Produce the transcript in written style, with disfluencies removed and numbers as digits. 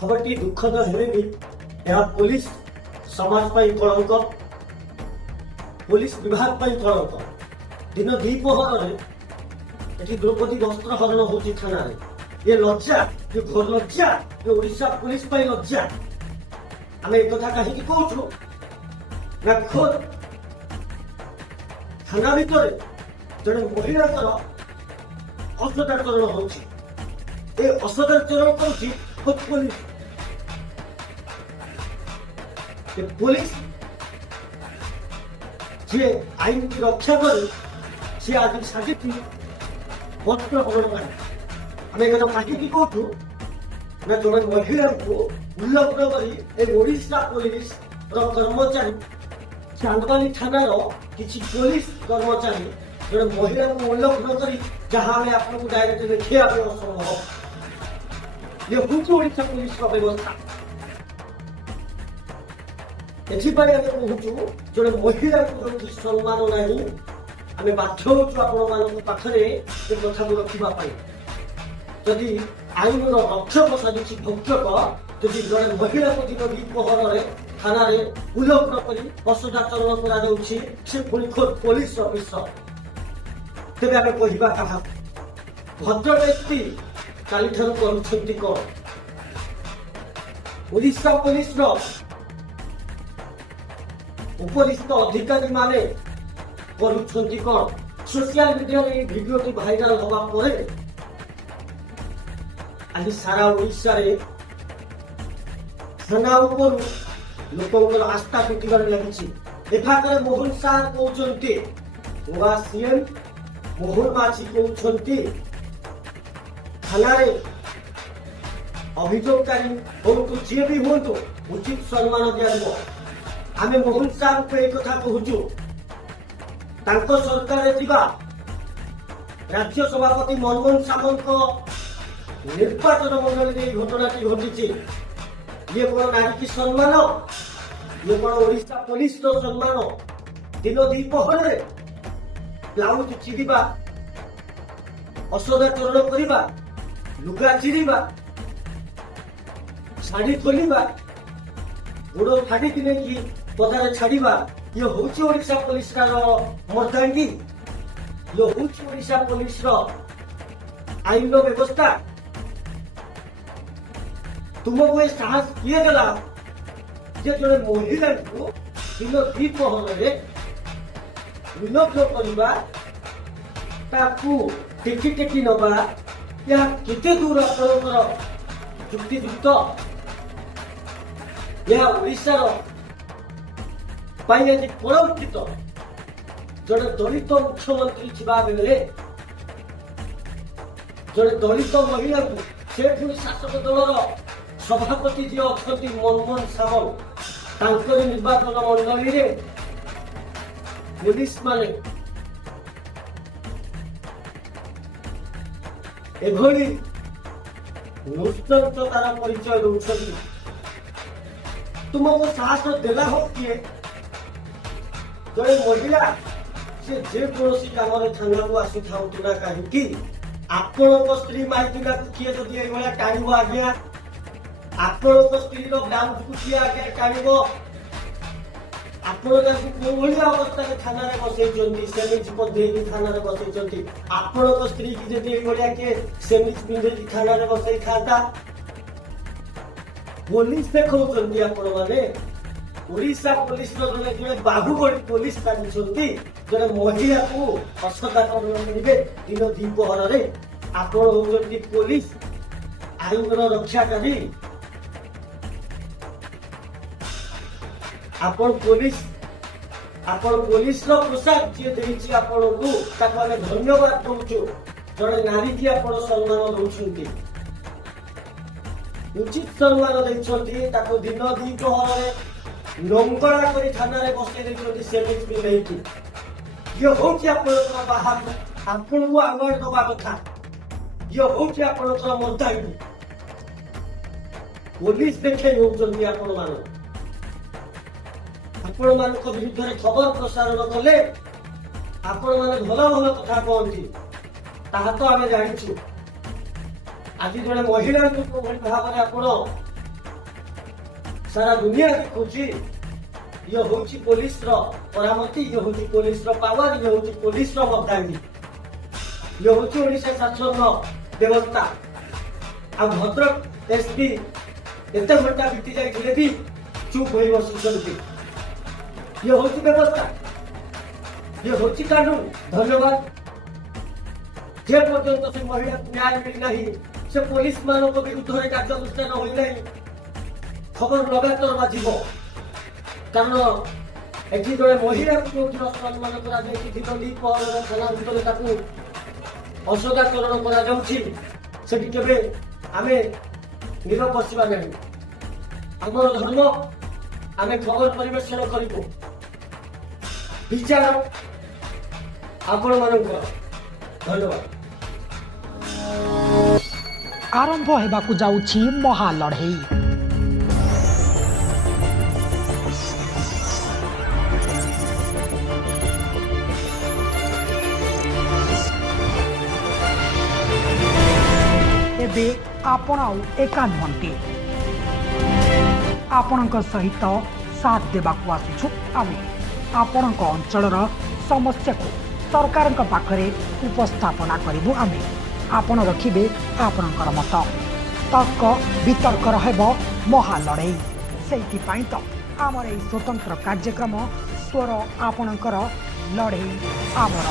ଖବରଟି ଦୁଃଖଦ ହେଲେ ବି ଏହା ପୋଲିସ ସମାଜ ପାଇଁ କଳଙ୍କ, ପୋଲିସ ବିଭାଗ ପାଇଁ କଳଙ୍କ। ଦିନ ଦ୍ୱିପ୍ରହରରେ ଏଠି ଦ୍ରୌପଦୀ ବସ୍ତ୍ର ହରଣ ହଉଛି ଥାନାରେ। ଏ ଲଜ୍ଜା, ଏ ଘୋର ଲଜ୍ଜା, ଏ ଓଡ଼ିଶା ପୋଲିସ ପାଇଁ ଲଜ୍ଜା। ଆମେ ଏକଥା କାହିଁକି କହୁଛୁ ନା ଖୋଦ ଥାନା ଭିତରେ ଜଣେ ମହିଳାଙ୍କର ଅସଦାଚରଣ ହଉଛି। ଏ ଅସଦାଚରଣ କରୁଛି ଖୋଦ ପୋଲିସ। ପୋଲିସ ଯିଏ ଆଇନକୁ ରକ୍ଷା କରି ସିଏ ଆଜି ସାଜିଛି ବସ୍ତ୍ର ହରଣକାରୀ। ଆମେ ଏ କଥା କାହିଁକି କହୁଛୁ ନା ଜଣେ ମହିଳାଙ୍କୁ ଉଲ୍ଲଂଘନ କରି ଏ ଓଡ଼ିଶା ପୋଲିସର କର୍ମଚାରୀ, ଚାନ୍ଦବାଲି ଥାନାର କିଛି ପୋଲିସ କର୍ମଚାରୀ ଜଣେ ମହିଳାଙ୍କୁ ଉଲ୍ଲଂଘନ କରି ଯାହା ଆମେ ଆପଣଙ୍କୁ ଡାଇରେକ୍ଟ ଦେଖେଇବା ପାଇଁ ଅସମ୍ଭବ। ଇଏ ହେଉଛି ଓଡ଼ିଶା ପୋଲିସର ବ୍ୟବସ୍ଥା। ଏଥିପାଇଁ ଆମେ କହୁଛୁ ଜଣେ ମହିଳାଙ୍କୁ ଯେଉଁଠି ସମ୍ମାନ ନାହିଁ, ଆମେ ବାଧ୍ୟ ହେଉଛୁ ଆପଣମାନଙ୍କ ପାଖରେ ଏ କଥାକୁ ରଖିବା ପାଇଁ। ଯଦି ଆଇନର ରକ୍ଷକ ସାଜିଛି ଭକ୍ଷକ, ଯଦି ଜଣେ ମହିଳାକୁ ଦିନ ଦ୍ୱିପ୍ରହରରେ ଥାନାରେ ଉଲ୍ଲଂଘନ କରି ଅସଦାଚରଣ କରାଯାଉଛି, ସେ ପୁଣି ଖୋଦ ପୋଲିସ ଅଫିସର, ତେବେ ଆମେ କହିବା କାହା? ଭଦ୍ର ବ୍ୟକ୍ତି କାଲିଠାରୁ କରୁଛନ୍ତି କଣ? ଓଡ଼ିଶା ପୋଲିସର ଉପରିସ୍ଥ ଅଧିକାରୀ ମାନେ କରୁଛନ୍ତି କଣ? ସୋସିଆଲ ମିଡିଆରେ ଏହି ଭିଡିଓଟି ଭାଇରାଲ ହେବା ପରେ ଆଜି ସାରା ଓଡ଼ିଶାରେ ଥାନା ଉପରୁ ଲୋକଙ୍କର ଆସ୍ଥା ଟୁଟିବାରେ ଲାଗିଛି। ଏଠାକାର ମୋହନ ସାର୍ କହୁଛନ୍ତି, ଗୋଆ ସିଏମ୍ ମୋହନ ମାଝୀ କହୁଛନ୍ତି ଥାନାରେ ଅଭିଯୋଗକାରୀ ହୁଅନ୍ତୁ ଯିଏ ବି ହୁଅନ୍ତୁ ଉଚିତ ସମ୍ମାନ ଦିଆଯିବ। ଆମେ ମୋହନ ସାର୍ଙ୍କୁ এই କଥା କହୁଛୁ। ତାଙ୍କ ସରକାରରେ ଥିବା ରାଜ୍ୟ ସଭାପତି ମନମୋହନ ସାମନ୍ତଙ୍କ ନିର୍ବାଚନ ମଣ୍ଡଳୀରେ ଏହି ଘଟଣାଟି ଘଟିଛି। ଇଏ କଣ ନାରୀକି ସମ୍ମାନ? ଇଏ କଣ ଓଡ଼ିଶା ପୋଲିସର ସମ୍ମାନ? ଦିନ ଦ୍ୱିପ୍ରହରରେ ବ୍ଲାଉଜ ଚିରିବା, ଅସଦାଚରଣ କରିବା, ଲୁଗା ଚିରିବା, ଶାଢ଼ୀ ଖୋଲିବା, ଗୋଡ଼ ଫାଡ଼ିକି ନେଇକି ପଦାରେ ଛାଡ଼ିବା, ଇଏ ହେଉଛି ଓଡ଼ିଶା ପୋଲିସର ମର୍ଦ୍ଦାଙ୍ଗୀ? ଇଏ ହେଉଛି ଓଡ଼ିଶା ପୋଲିସର ଆଇନର ବ୍ୟବସ୍ଥା? ତୁମକୁ ଏ ସାହସ କିଏ ଦେଲା ଯେ ଜଣେ ମହିଳାଙ୍କୁ ଦିନ ଦ୍ୱିପ୍ରହରରେ ଉଲ୍ଲଂଘନ କରିବା, ତାକୁ ଟେକି ଟେକି ନେବା, ଏହା କେତେ ଦୂର ଆପଣଙ୍କର ଯୁକ୍ତିଯୁକ୍ତ? ଏହା ଓଡ଼ିଶାର ପାଇଁ ଆଜି କଳଙ୍କିତ। ଜଣେ ଦଳିତ ମୁଖ୍ୟମନ୍ତ୍ରୀ ଥିବା ବେଳେ ଜଣେ ଦଳିତ ମହିଳାଙ୍କୁ, ସେ ପୁଣି ଶାସକ ଦଳର ସଭାପତି ଯିଏ ଅଛନ୍ତି ମନମୋହନ ସାମନ୍ତ, ତାଙ୍କରି ନିର୍ବାଚନ ମଣ୍ଡଳୀରେ ପୋଲିସ ମାନେ ଏଭଳି ନୃଶଂସତାର ପରିଚୟ ଦେଉଛନ୍ତି। ତୁମକୁ ସାହସ ଦେଲା ହୋ କିଏ? ଜଣେ ମହିଳା ସେ ଯେକୌଣସି କାମରେ ଥାନାକୁ ଆସିଥାନ୍ତୁ ନା କାହିଁକି, ଆପଣଙ୍କ ସ୍ତ୍ରୀ ମାଇକିନାକୁ କିଏ ଯଦି ଏଇଭଳିଆ ଟାଣିବ ଆଜ୍ଞା, ଆପଣଙ୍କ ସ୍ତ୍ରୀର ବ୍ଲାଉଜକୁ କିଏ ଆଜ୍ଞା ଟାଣିବ? ଆପଣ ତାଙ୍କୁ କୋଉ ଭଳିଆ ଅବସ୍ଥାରେ ଥାନାରେ ବସେଇଛନ୍ତି, ସେମିଜ ପିନ୍ଧେଇକି ଥାନାରେ ବସେଇଛନ୍ତି। ଆପଣଙ୍କ ସ୍ତ୍ରୀ କି ଯଦି ଏଇଭଳିଆ କିଏ ସେମିଜ ପିନ୍ଧେଇକି ଥାନାରେ ବସେଇଥାନ୍ତା? ପୋଲିସ ଦେଖାଉଛନ୍ତି ଆପଣମାନେ। ଓଡ଼ିଶା ପୋଲିସର ଜଣେ ଜଣେ ବାହୁବଳୀ ପୋଲିସ କାଢିଛନ୍ତି, ଜଣେ ମହିଳାକୁ ଅସଦାଚରଣ କରିବେ ଦିନ ଦ୍ୱିପ୍ରହରରେ। ଆପଣ ହଉଛନ୍ତି ପୋଲିସ, ଆଇନର ରକ୍ଷାକାରୀ। ଆପଣ ପୋଲିସର ପୋଷାକ ଯିଏ ଦେଇଛି ଆପଣଙ୍କୁ, ତାକୁ ଆମେ ଧନ୍ୟବାଦ ଦଉଛୁ। ଜଣେ ନାରୀକି ଆପଣ ସମ୍ମାନ ଦଉଛନ୍ତି, ଉଚିତ ସମ୍ମାନ ଦେଇଛନ୍ତି। ତାକୁ ଦିନ ଦ୍ୱିପ୍ରହରରେ ଲଙ୍ଗଳା କରି ଥାନାରେ ବସେଇ ଦେଇଛନ୍ତି ସେମିଜ ପିନ୍ଧେଇକି। ଇଏ ହଉଛି ଆପଣଙ୍କର ବାହାକ, ଆପଣଙ୍କୁ ଆୱାର୍ଡ ଦବା କଥା। ଇଏ ହଉଛି ଆପଣଙ୍କର ମର୍ଦ୍ଦାଙ୍ଗୀ। ପୋଲିସ ଦେଖେଇ ହଉଛନ୍ତି ଆପଣମାନେ। ଆପଣମାନଙ୍କ ବିରୁଦ୍ଧରେ ଖବର ପ୍ରସାରଣ କଲେ ଆପଣମାନେ ଭଲ ଭଲ କଥା କହନ୍ତି, ତାହା ତ ଆମେ ଜାଣିଛୁ। ଆଜି ଜଣେ ମହିଳାଙ୍କୁ କୋଭଳି ଭାବରେ ଆପଣ सारा दुनिया देखुची ये होची पुलिस रो परामती, ये होची पुलिस रो पावर, ये होची पुलिस रो मदानी, ये होची ओडिशा शासन रो व्यवस्था। आ भद्रक एसपी एत घंटा बीती जाइए भी चुप हो बसुंट। ये होची व्यवस्था, ये होची कानून। धन्यवाद। जे पर्यंत से महिला न्याय मिलना से पुलिस मान विरुद्ध में कार्यानुष्ठान होना खबर लगातार बाजिब। कारण एटी जड़े महिला जो सम्मान थाना भितर असदाचरण कर नीरव बसवा ना। आम धर्म आम खबर परिवेशन करूँ। विचार आपण मान धन्यवाद। आरंभ हेबाकु जाउछि महालढ़ई। एबे आपण आउ एका नुहंती आपणक सहित साथ देबाकु आसुछु। आमे आपणक अंचलर समस्या को सरकार पाखरे उपस्थापना करिबु। आमे आपण रखिबे आपणकर मत। तर्क वितर्क रहब महालड़ई। सेइथिपाई तो आमर एई स्वतंत्र कार्यक्रम स्वर आपणकर लड़ई आमर।